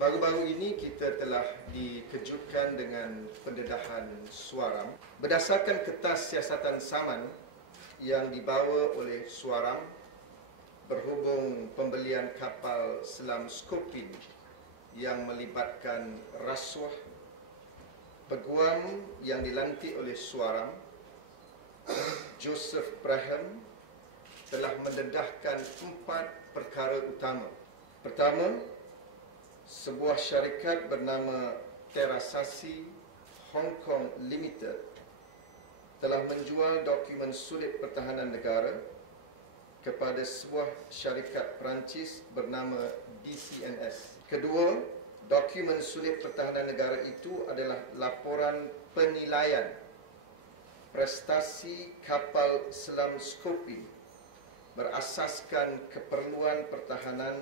Baru-baru ini kita telah dikejutkan dengan pendedahan Suaram. Berdasarkan kertas siasatan saman yang dibawa oleh Suaram berhubung pembelian kapal selam Skopin yang melibatkan rasuah, peguam yang dilantik oleh Suaram, Joseph Braham, telah mendedahkan 4 perkara utama. Pertama, sebuah syarikat bernama Terasasi Hong Kong Limited telah menjual dokumen sulit pertahanan negara kepada sebuah syarikat Perancis bernama DCNS. Kedua, dokumen sulit pertahanan negara itu adalah laporan penilaian prestasi kapal selam Skopin berasaskan keperluan pertahanan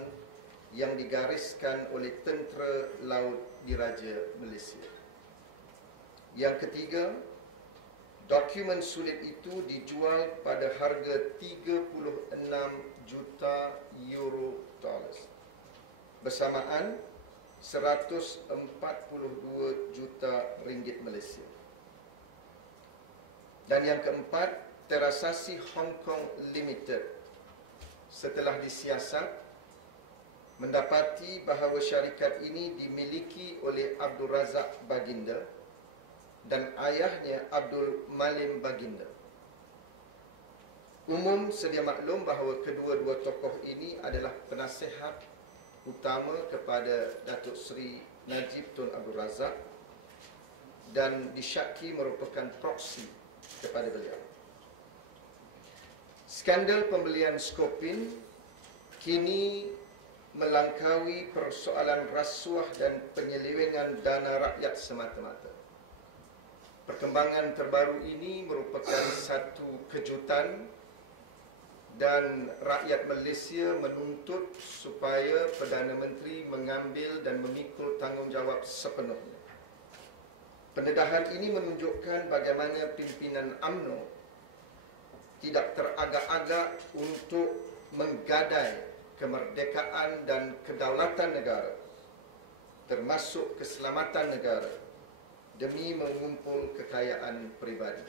yang digariskan oleh Tentera Laut Diraja Malaysia. Yang ketiga, dokumen sulit itu dijual pada harga 36 juta euro dollars, bersamaan 142 juta ringgit Malaysia. Dan yang keempat, Terasasi Hong Kong Limited setelah disiasat mendapati bahawa syarikat ini dimiliki oleh Abdul Razak Baginda dan ayahnya Abdul Malim Baginda. Umum sedia maklum bahawa kedua-dua tokoh ini adalah penasihat utama kepada Datuk Seri Najib Tun Abdul Razak dan disyaki merupakan proksi kepada beliau. Skandal pembelian Skopin kini melangkaui persoalan rasuah dan penyelewengan dana rakyat semata-mata. Perkembangan terbaru ini merupakan satu kejutan dan rakyat Malaysia menuntut supaya Perdana Menteri mengambil dan memikul tanggungjawab sepenuhnya. Pendedahan ini menunjukkan bagaimana pimpinan UMNO tidak teragak-agak untuk menggadai kemerdekaan dan kedaulatan negara, termasuk keselamatan negara, demi mengumpul kekayaan peribadi.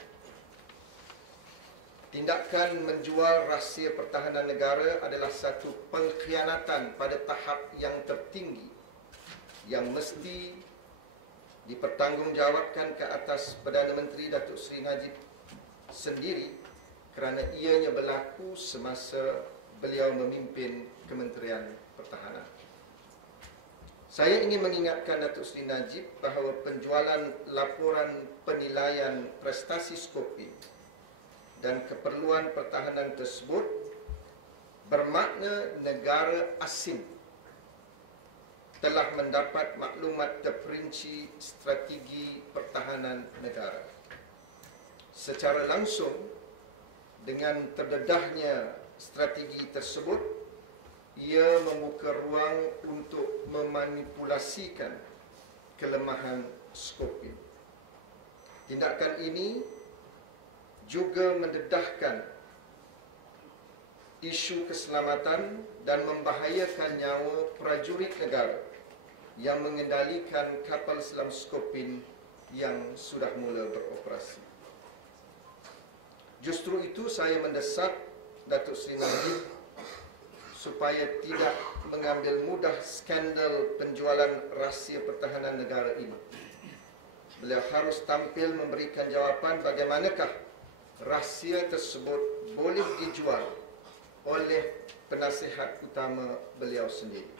Tindakan menjual rahsia pertahanan negara adalah satu pengkhianatan pada tahap yang tertinggi yang mesti dipertanggungjawabkan ke atas Perdana Menteri Datuk Seri Najib sendiri kerana ianya berlaku semasa beliau memimpin Kementerian Pertahanan. Saya ingin mengingatkan Datuk Seri Najib bahawa penjualan laporan penilaian prestasi Skopin dan keperluan pertahanan tersebut bermakna negara asing telah mendapat maklumat terperinci strategi pertahanan negara. Secara langsung, dengan terdedahnya strategi tersebut, ia membuka ruang untuk memanipulasikan kelemahan Skopin. Tindakan ini juga mendedahkan isu keselamatan dan membahayakan nyawa prajurit negara yang mengendalikan kapal selam Skopin yang sudah mula beroperasi. Justru itu saya mendesak Datuk Seri Najib supaya tidak mengambil mudah skandal penjualan rahsia pertahanan negara ini. Beliau harus tampil memberikan jawapan bagaimanakah rahsia tersebut boleh dijual oleh penasihat utama beliau sendiri.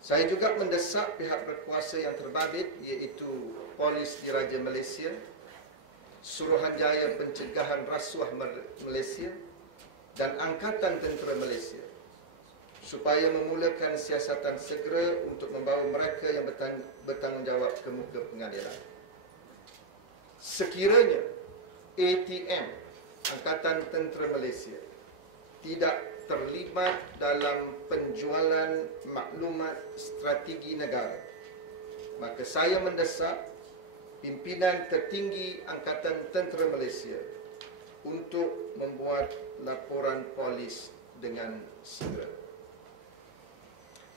Saya juga mendesak pihak berkuasa yang terbabit, iaitu Polis Diraja Malaysia, Suruhanjaya Pencegahan Rasuah Malaysia dan Angkatan Tentera Malaysia supaya memulakan siasatan segera untuk membawa mereka yang bertanggungjawab ke muka pengadilan. Sekiranya ATM, Angkatan Tentera Malaysia, tidak terlibat dalam penjualan maklumat strategi negara, maka saya mendesak pimpinan tertinggi Angkatan Tentera Malaysia untuk membuat laporan polis dengan segera.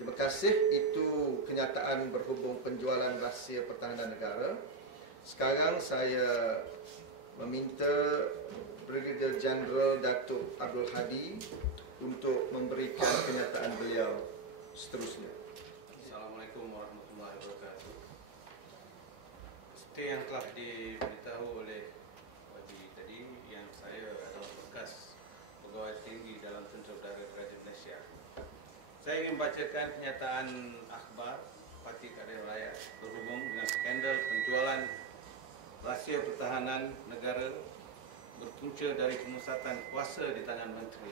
Terima kasih. Itu kenyataan berhubung penjualan rahsia pertahanan negara. Sekarang saya meminta Brigadier Jeneral Datuk Abdul Hadi untuk memberikan kenyataan beliau seterusnya. Assalamualaikum warahmatullahi wabarakatuh. Seperti yang telah diberitahu oleh Wadi tadi, yang saya adalah bekas pegawai tinggi dalam Tentera Udara Kerajaan Malaysia. Saya ingin bacakan kenyataan akhbar Parti Keadilan Rakyat berhubung dengan skandal penjualan rahsia pertahanan negara berpunca dari pemusatan kuasa di tangan menteri.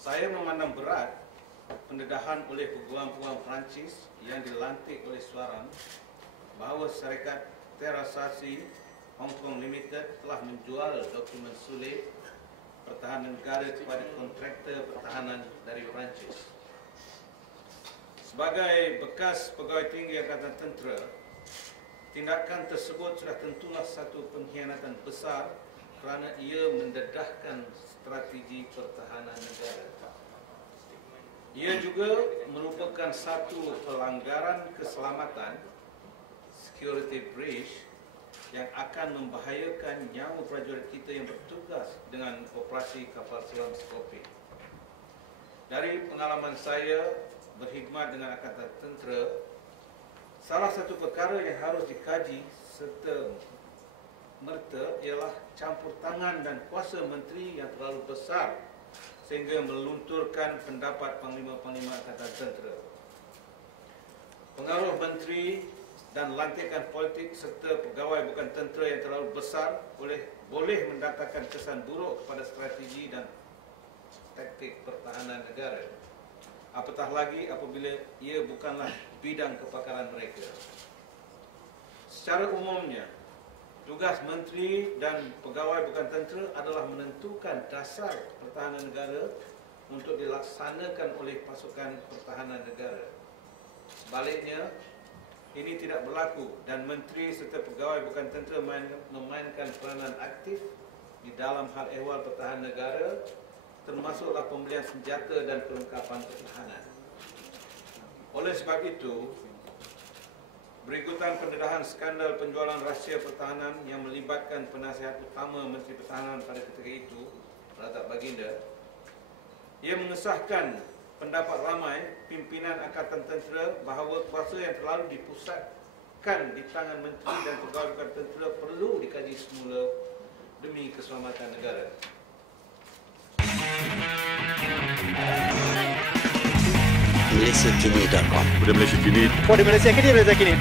Saya memandang berat pendedahan oleh peguam-peguam Perancis yang dilantik oleh Suaran bahawa syarikat Terasasi Hong Kong Limited telah menjual dokumen sulit pertahanan negara kepada kontraktor pertahanan dari Perancis. Sebagai bekas pegawai tinggi Angkatan Tentera, tindakan tersebut sudah tentulah satu pengkhianatan besar kerana ia mendedahkan strategi pertahanan negara. Ia juga merupakan satu pelanggaran keselamatan, security breach, yang akan membahayakan nyawa prajurit kita yang bertugas dengan operasi kapal selam Scorpion. Dari pengalaman saya berkhidmat dengan Angkatan Tentera, salah satu perkara yang harus dikaji serta merta ialah campur tangan dan kuasa menteri yang terlalu besar sehingga melunturkan pendapat Panglima-Panglima Angkatan Tentera. Pengaruh menteri dan lantikan politik serta pegawai bukan tentera yang terlalu besar boleh mendatangkan kesan buruk kepada strategi dan taktik pertahanan negara. Apatah lagi apabila ia bukanlah bidang kepakaran mereka. Secara umumnya, tugas menteri dan pegawai bukan tentera adalah menentukan dasar pertahanan negara untuk dilaksanakan oleh pasukan pertahanan negara. Sebaliknya, ini tidak berlaku dan menteri serta pegawai bukan tentera memainkan peranan aktif di dalam hal ehwal pertahanan negara, termasuklah pembelian senjata dan perlengkapan pertahanan. Oleh sebab itu, berikutan pendedahan skandal penjualan rahsia pertahanan yang melibatkan penasihat utama Menteri Pertahanan pada ketika itu, Datuk Baginda, ia mengesahkan pendapat ramai pimpinan Angkatan Tentera bahawa kuasa yang terlalu dipusatkan di tangan menteri dan pegawai bukan tentera perlu dikaji semula demi keselamatan negara. MalaysiaKini.com. Kepada Malaysia Kini. Malaysia Kini.